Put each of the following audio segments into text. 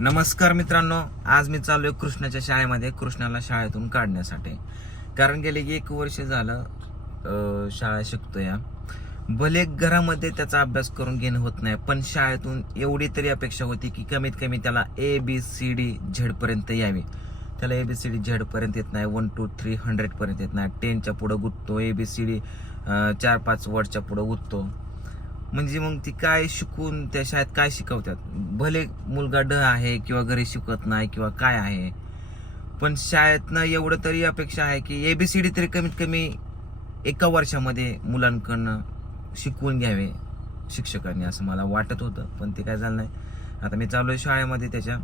नमस्कार मित्रांनो आज मी चालू आहे कृष्णाच्या शाळेमध्ये कृष्णाला शाळेतून काढण्यासाठी. कारण गेले एक वर्ष झालं शाळा शिकतो या भले घरामध्ये त्याचा अभ्यास करून घेणं होत नाही पण शाळेतून एवढी तरी अपेक्षा होती की कमीत कमी त्याला A B C D Z पर्यंत यावी. त्याला A B C D Z पर्यंत येत नाही वन टू थ्री हंड्रेड पर्यंत येत नाही. टेनच्या पुढं गुंततो ए बी सी डी चार पाच वर्डच्या पुढं गुंततो. म्हणजे मग ती काय शिकून त्या शाळेत काय शिकवतात? भले मुलगा ड आहे किंवा घरी शिकत नाही किंवा काय आहे पण शाळेतनं एवढं तरी अपेक्षा आहे की एबीसीडी तरी कमीत कमी एका वर्षामध्ये मुलांकडनं शिकवून घ्यावे शिक्षकांनी असं मला वाटत होतं पण ते काय झालं नाही. आता मी चालू आहे शाळेमध्ये त्याच्या.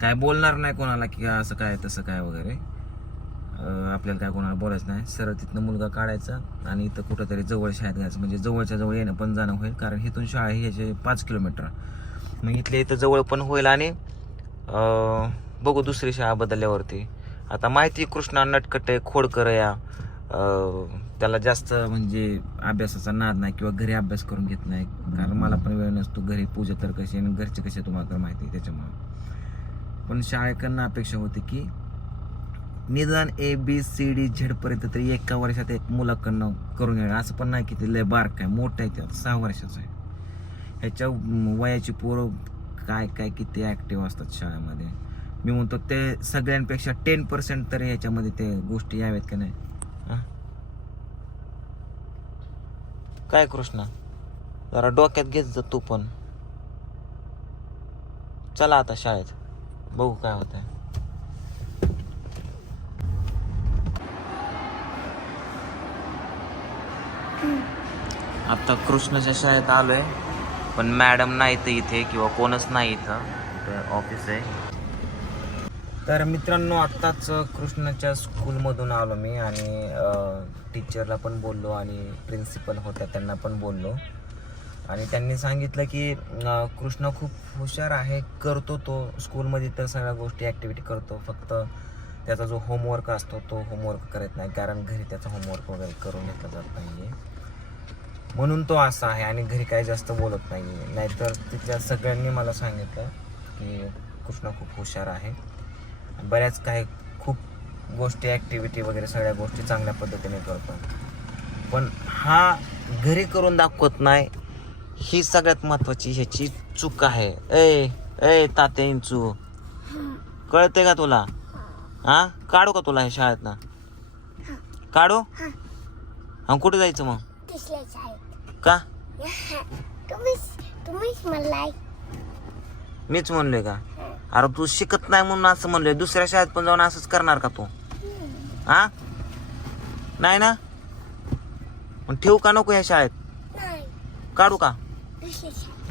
काय बोलणार नाही कोणाला की असं काय तसं काय वगैरे. आपल्याला काय कोणाला बोलायचं नाही. सरळ तिथनं मुलगा काढायचा आणि इथं कुठंतरी जवळ शाळेत घ्यायचं. म्हणजे जवळच्या जवळ येणं पण जाणं होईल कारण इथून शाळा ही याचे पाच किलोमीटर. मग इथल्या इथं जवळ पण होईल आणि बघू दुसरी शाळा बदलल्यावरती. आता माहिती आहे कृष्णा नटकट आहे खोडकर या त्याला जास्त म्हणजे अभ्यासाचा नाद नाही किंवा घरी अभ्यास करून घेत नाही. कारण मला पण वेळ नसतो घरी पूजा तर कशी आणि घरचे कसे तुम्हाला तर माहिती आहे त्याच्यामुळे. पण शाळेकडनं अपेक्षा होती की निदान A B C D Z पर्यंत तरी एका वर्षात एक मुलाकडनं करून घेणार असं पण नाही की ते लय बारक आहे मोठं आहे ते सहा वर्षाचं आहे. ह्याच्या वयाची पोरं काय काय किती ॲक्टिव्ह असतात शाळेमध्ये. मी म्हणतो ते सगळ्यांपेक्षा टेन पर्सेंट तरी ह्याच्यामध्ये ते गोष्टी याव्यात की नाही? काय कृष्णा? जरा डोक्यात घेत जा तू पण. चला आता शाळेत. बघू काय होतं आता कृष्णाच्या शाळेत आलो आहे पण मॅडम नाही तर इथे किंवा कोणच नाही इथं ऑफिस आहे. तर मित्रांनो आत्ताच कृष्णाच्या स्कूलमधून आलो मी आणि टीचरला पण बोललो आणि प्रिन्सिपल होत्या त्यांना पण बोललो. आणि त्यांनी सांगितलं की कृष्ण खूप हुशार आहे करतो तो स्कूलमध्ये तर सगळ्या गोष्टी ॲक्टिव्हिटी करतो. फक्त त्याचा जो होमवर्क असतो तो होमवर्क करत नाही कारण घरी त्याचा होमवर्क वगैरे करून घेतला जात नाही आहे म्हणून तो असा आहे आणि घरी काही जास्त बोलत नाही नाहीतर तिथल्या सगळ्यांनी मला सांगितलं की कृष्ण खूप हुशार आहे. बऱ्याच काही खूप गोष्टी ॲक्टिव्हिटी वगैरे सगळ्या गोष्टी चांगल्या पद्धतीने करतो. पण हा घरी करून दाखवत नाही ही सगळ्यात महत्वाची ह्याची चूक आहे. ए ए तात्या इंचू. कळते का तुला? हा? काढू का तुला हे शाळेत ना काढू? हा. कुठे जायचं मग? का? तुम्हीच मीच म्हणलोय का? अरे तू शिकत नाही म्हणून असं म्हणलोय. दुसऱ्या शाळेत पण जाऊन असंच करणार का तू? हा? नाही ना? मग ठेवू का नको या शाळेत? नाही. काढू का?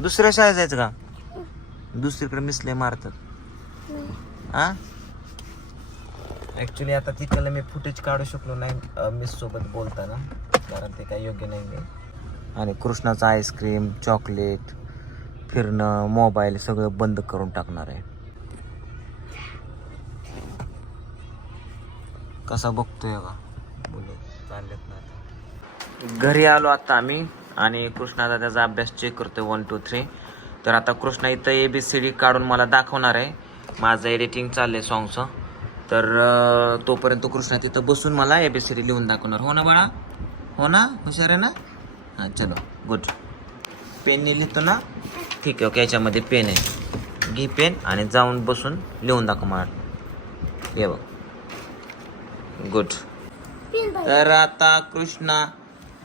दुसऱ्या शाळेत. जायचं का? दुसरीकडे मिसले मारतात. हा? ऍक्च्युली आता तिथलं मी फुटेज काढू शकलो नाही मिस सोबत बोलताना. कारण ते काही योग्य नाही आहे. आणि कृष्णाचं आईस्क्रीम चॉकलेट फिरणं मोबाईल सगळं बंद करून टाकणार आहे. कसा बघतोय का मुलं चाललेत ना घरी आलो आता आम्ही आणि कृष्णाचा त्याचा अभ्यास चेक करतोय वन टू थ्री तर आता कृष्णा इथं ए बी सी डी काढून मला दाखवणार आहे. माझं एडिटिंग चाललंय सॉंगचं तर तोपर्यंत कृष्णा तिथं बसून मला ए बी सी डी लिहून दाखवणार. हो ना बाळा? हो ना? हुशार आहे ना? हां चलो गुड पेनने लिहितो ना? ठीक आहे ओके याच्यामध्ये पेन आहे. घे पेन आणि जाऊन बसून लिहून दाखव मला. हे बघ. गुड तर आता कृष्णा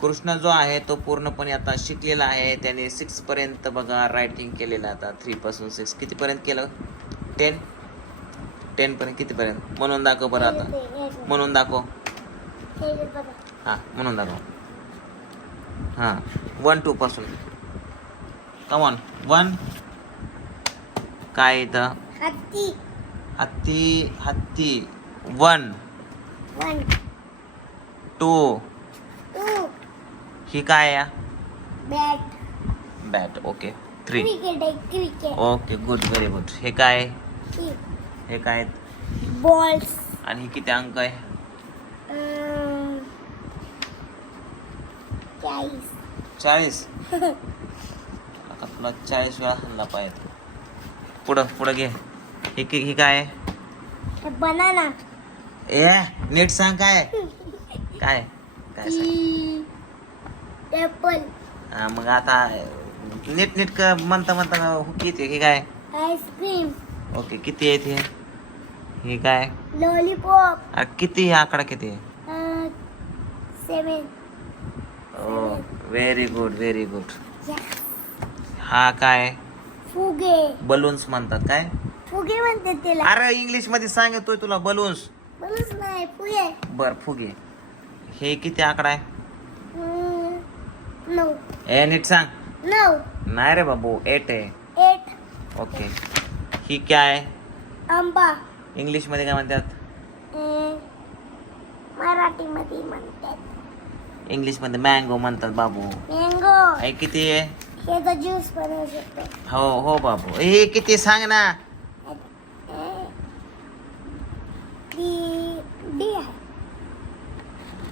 कृष्ण जो आहे तो पूर्णपणे आता शिकलेला आहे. त्याने सिक्स पर्यंत बघा रायटिंग केलेलं आता. थ्री पासून सिक्स किती पर्यंत केलं? टेन टेन पर्यंत किती पर्यंत म्हणून दाखव बरं आता. म्हणून दाखव. हां म्हणून दाखव. हां वन टू पासून. कमॉन वन काय इथं? हत्ती. हत्ती हत्ती. वन वन टू टू ही काय आहे? Bat bat okay three cricket आहे cricket okay good very good हे काय? हे काय? बॉल्स आणि हे किती अंक आहे? चाळीस. चाळीस? आता तुला चाळीस वेळा हल्ला पाहिजे. पुढं पुढं घे. हे कि- हे काय? आहे? बनाना. ए नीट सांग काय? काय? काय सांग? एप्पल हा, मग आता नीट नीट क- म्हणता म्हणता हुक येते. हे काय? आईस्क्रीम ओके किती आहे ते? हे काय? लॉलीपॉप किती आकडा किती आहे? Seven very good very good हा काय? फुगे. बलून्स म्हणतात काय? फुगे म्हणते त्याला. अरे इंग्लिशमध्ये सांगतोय तुला बलून्स बोलूच नाही फुगे. बर फुगे. हे किती आकडा आहे? नऊ. ए नीट सांग. नऊ. नाही रे बाबू एट आहे. एट ओके ही काय आहे? आंबा. इंग्लिशमध्ये काय म्हणतात? अं, मराठीमध्ये म्हणतात. इंग्लिश मध्ये मँगो म्हणतात बाबू. मँगो हे किती आहे? ह्याचा ज्यूस बनवू शकतो. हो हो बाबू. हे किती सांग ना. डी डी आहे.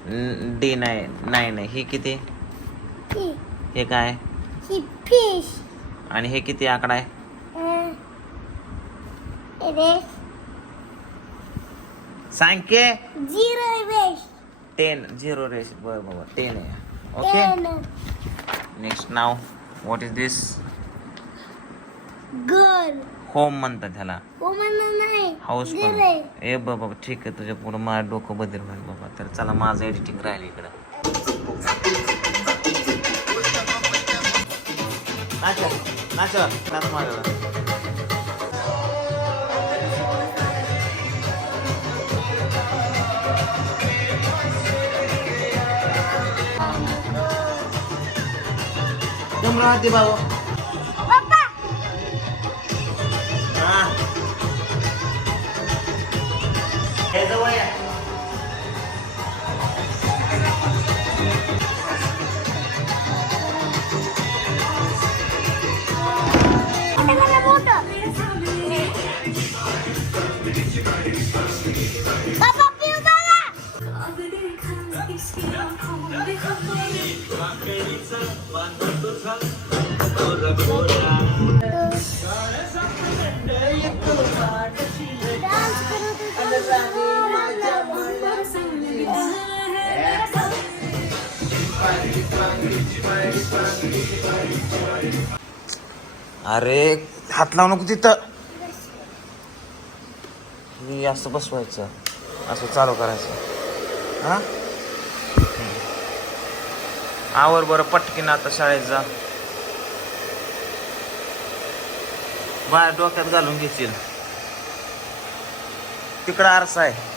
न- डी नाही नाही नाही. ही किती? ही. हे काय? ही फ़िश आणि हे किती आकडा आहे? सांग के. झिरो रेस टेन झिरो रेस बर बाबा टेन आहे okay next now what is this girl home म्हणतात नाही हाऊस पण. ए बाबा ठीक आहे तुझ्या पुढे माझं डोकं बदल होईल बाबा तर चला माझं एडिटिंग राहिलं इकडं नाचा नाचा नाच माझ्याला कम राहते बाबा. अरे हात लावू नको तिथं. मी असं बसवायचं. असं चालू करायचं. हा? आवर बरं पटकीन आता शाळेत जा. बाहेर डोक्यात घालून घेशील. तिकडं आरसा आहे.